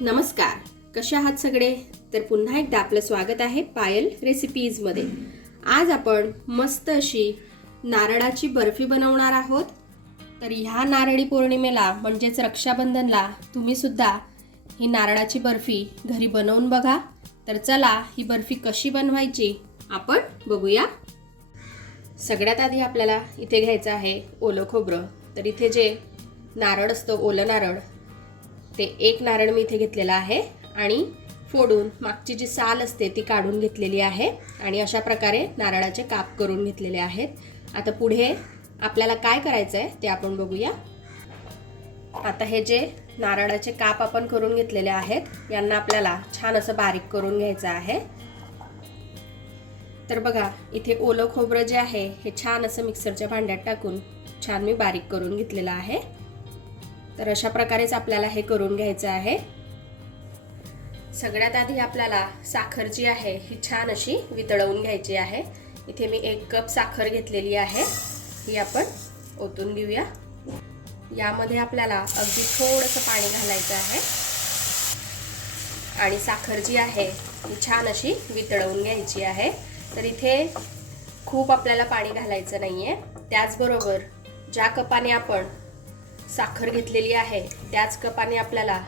नमस्कार, कसे आहात सगळे? तर पुन्हा एकदा आपलं स्वागत आहे पायल रेसिपीजमध्ये. आज आपण मस्त अशी नारळाची बर्फी बनवणार आहोत. तर ह्या नारळी पौर्णिमेला म्हणजेच रक्षाबंधनला तुम्ही सुद्धा ही नारळाची बर्फी घरी बनवून बघा. तर चला ही बर्फी कशी बनवायची आपण बघूया. सगळ्यात आधी आपल्याला इथे घ्यायचं आहे ओलं खोबरं. तर इथे जे नारळ असतं, ओलं नारळ, ते एक नारळ मी इथे घेतलेला आहे आणि फोडून मागची जी साल असते ती काढून घेतलेली आहे आणि अशा प्रकारे नारळाचे काप करून घेतलेले आहेत. आता पुढे आपल्याला काय करायचं आहे ते आपण बघूया. आता हे जे नारळाचे काप आपण करून घेतलेले आहेत यांना आपल्याला छान असं बारीक करून घ्यायचं आहे. तर बघा, इथे ओलं खोबरं जे आहे हे छान असं मिक्सरच्या भांड्यात टाकून छान मी बारीक करून घेतलेलं आहे. तर अशा प्रकारेच आपल्याला हे करून घ्यायचं आहे. सगळ्यात आधी आपल्याला साखर जी आहे ही छान अशी वितळवून घ्यायची आहे. इथे मी 1 कप साखर घेतलेली आहे, ही आपण ओतून घेऊया. यामध्ये आपल्याला अगदी थोडंसं पाणी घालायचं आहे आणि साखर जी आहे ही छान अशी वितळवून घ्यायची आहे. तर इथे खूप आपल्याला पाणी घालायचं नाहीये. त्याचबरोबर ज्या कपाने आपण साखर घेतलेली आहे त्याच कपाने आपल्याला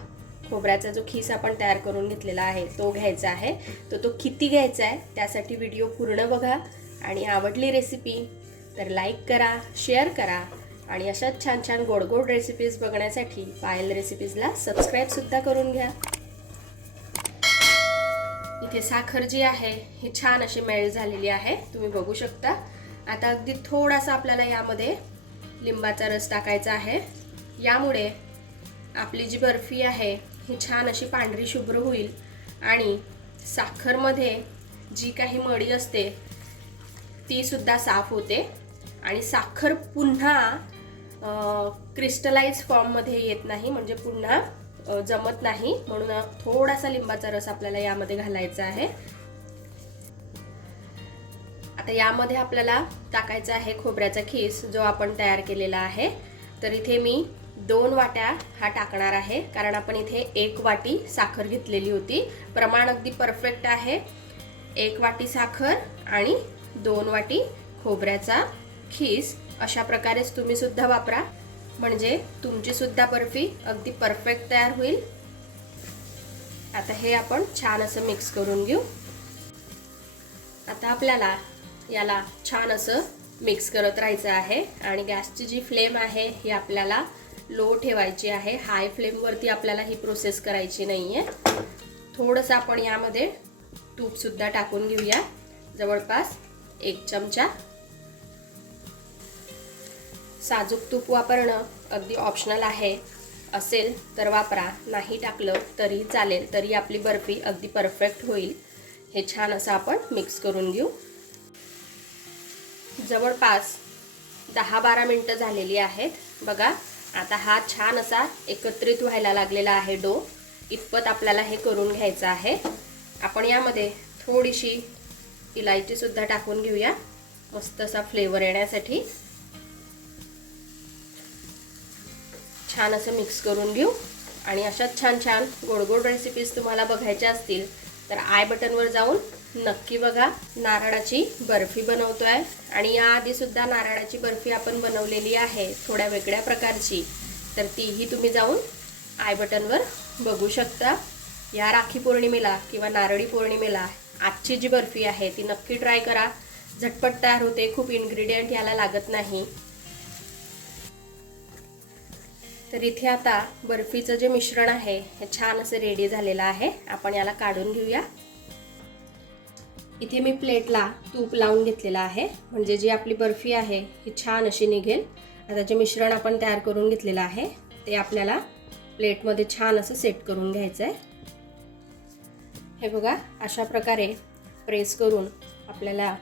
खोबऱ्याचा जो खीस आपण तयार करून घेतलेला आहे तो घ्यायचा आहे. तो किती घ्यायचा आहे त्यासाठी व्हिडिओ पूर्ण बघा आणि आवडली रेसिपी तर लाईक करा, शेअर करा आणि अशाच छान छान गोड गोड रेसिपीज बघण्यासाठी पायल रेसिपीजला सबस्क्राईब सुद्धा करून घ्या. इथे साखर जी आहे ही छान अशी मेल्ट झालेली आहे, तुम्ही बघू शकता. आता अगदी थोडासा आपल्याला यामध्ये लिंबाचा रस टाकायचा आहे. यामुळे आपली जी बर्फी आहे ही छान अशी पांढरी शुभ्र होईल आणि साखरमध्ये जी काही मडी असते ती सुद्धा साफ होते आणि साखर पुन्हा क्रिस्टलाइज फॉर्ममध्ये येत नाही, म्हणजे पुन्हा जमत नाही. म्हणून थोडासा लिंबाचा रस आपल्याला यामध्ये घालायचा आहे. आता यामध्ये आपल्याला टाकायचा आहे खोबऱ्याचा खीस जो आपण तयार केलेला आहे. तर इथे मी 2 वाट्या हा टाकणार आहे, कारण आपण इथे 1 वाटी साखर घेतलेली होती. प्रमाण अगदी परफेक्ट आहे. 1 वाटी साखर आणि 2 वाटी खोबऱ्याचा खीस. अशा प्रकारेच तुम्ही सुद्धा वापरा, म्हणजे तुमची सुद्धा बर्फी अगदी परफेक्ट तयार होईल. आता हे आपण छान असं मिक्स करून घेऊ. आता आपल्याला याला छान असं मिक्स करत राहायचं आहे आणि गॅसची जी फ्लेम आहे ही आपल्याला लो ठेवायची आहे. हाय फ्लेमवरती आपल्याला ही प्रोसेस करायची नाही आहे. थोडंसं आपण यामध्ये तूपसुद्धा टाकून घेऊया, जवळपास 1 चमचा. साजूक तूप वापरणं अगदी ऑप्शनल आहे, असेल तर वापरा, नाही टाकलं तरी चालेल. तरी आपली बर्फी अगदी परफेक्ट होईल. हे छान असं आपण मिक्स करून घेऊ. जवळपास 10-12 मिनटं झालेली आहेत. बघा, आता हा छान असा एकत्रित व्हायला लागलेला आहे डो. इतपत आपल्याला हे करून घ्यायचं आहे. आपण यामध्ये थोडीशी इलायची सुद्धा टाकून घेऊया, मस्त असा फ्लेवर येण्यासाठी. छान असं मिक्स करून घेऊ आणि अशाच छान छान गोड गोड रेसिपीज तुम्हाला बघायच्या असतील तर आय बटनवर जाऊन नक्की बघा. नारळाची बर्फी बनवतोय आणि याआधी सुद्धा नारळाची बर्फी आपण बनवलेली आहे थोड्या वेगळ्या प्रकारची, तर तीही तुम्ही जाऊन आय बटनवर बघू शकता. या राखी पौर्णिमेला किंवा नारळी पौर्णिमेला आजची जी बर्फी आहे ती नक्की ट्राय करा. झटपट तयार होते, खूप इन्ग्रेडियंट याला लागत नाही. तर इथे आता बर्फीचं जे मिश्रण आहे हे छान असं रेडी झालेलं आहे. आपण याला काढून घेऊया. इथे मी प्लेटला तूप लावून घेतलेला आहे, म्हणजे जी आपली बर्फी आहे ही छान अशी निघेल. आता जे मिश्रण आपण तयार करून घेतलेलं आहे ते आपल्याला प्लेटमध्ये छान असं सेट करून घ्यायचं आहे. हे बघा, अशा प्रकारे प्रेस करून आपल्याला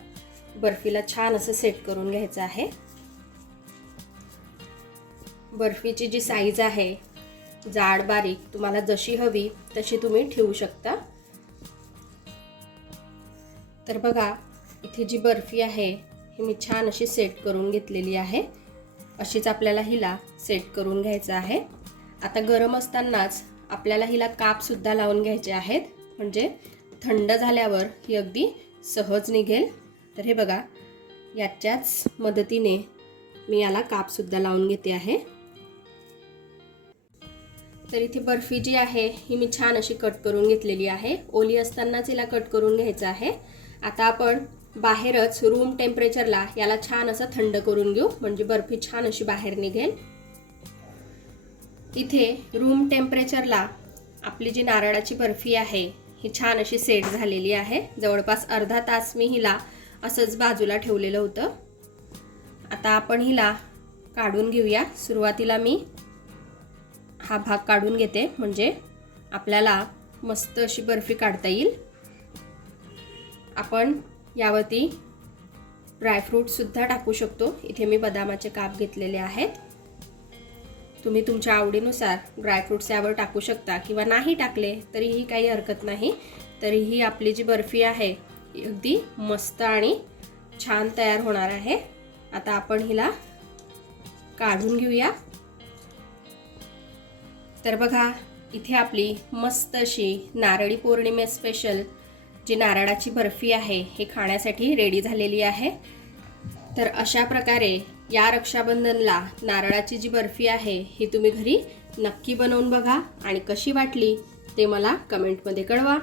बर्फीला छान असं सेट करून घ्यायचं आहे. बर्फीची जी साईज आहे, जाड बारीक तुम्हाला जशी हवी तशी तुम्ही ठेवू शकता. तर बघा, इथे जी बर्फी आहे ही मी छान अशी सेट करून घेतलेली आहे. अशीच आपल्याला हिला सेट करून घ्यायचं आहे. आता गरम असतानाच आपल्याला हिला कापसुद्धा लावून घ्यायचे आहेत, म्हणजे थंड झाल्यावर ही अगदी सहज निघेल. तर हे बघा, याच्याच मदतीने मी याला कापसुद्धा लावून घेते आहे. तर इथे बर्फी जी आहे ही मी छान अशी कट करून घेतलेली आहे. ओली असतानाच हिला कट करून घ्यायचं आहे. आता आपण बाहेरच रूम टेम्परेचरला याला छान असं थंड करून घेऊ, म्हणजे बर्फी छान अशी बाहेर निघेल. इथे रूम टेम्परेचरला आपली जी नारळाची बर्फी आहे ही छान अशी सेट झालेली आहे. जवळपास अर्धा तास मी हिला असंच बाजूला ठेवलेलं होतं. आता आपण हिला काढून घेऊया. सुरुवातीला मी हा भाग काढून घेते, म्हणजे आपल्याला मस्त अशी बर्फी काढता येईल. आपण यावरती ड्रायफ्रूटसुद्धा टाकू शकतो. इथे मी बदामाचे काप घेतलेले आहेत. तुम्ही तुमच्या आवडीनुसार ड्रायफ्रूट्स यावर टाकू शकता किंवा नाही टाकले तरीही काही हरकत नाही. तरीही आपली जी बर्फी आहे अगदी मस्त आणि छान तयार होणार आहे. आता आपण हिला काढून घेऊया. तर बघा, इथे आपली मस्त अशी नारळी पौर्णिमे स्पेशल जी नारळाची बर्फी आहे हे खाण्यासाठी रेडी झालेली आहे. तर अशा प्रकारे या रक्षाबंधनला नारळाची जी बर्फी आहे ही तुम्ही घरी नक्की बनवून बघा आणि कशी वाटली ते मला कमेंटमध्ये कळवा.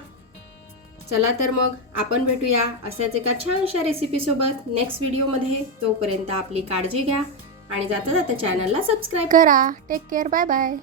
चला तर मग आपण भेटूया अशाच एका छानशा रेसिपीसोबत नेक्स्ट व्हिडिओमध्ये. तोपर्यंत आपली काळजी घ्या आणि जाता जाता चॅनलला सबस्क्राईब करा. Take care. Bye bye.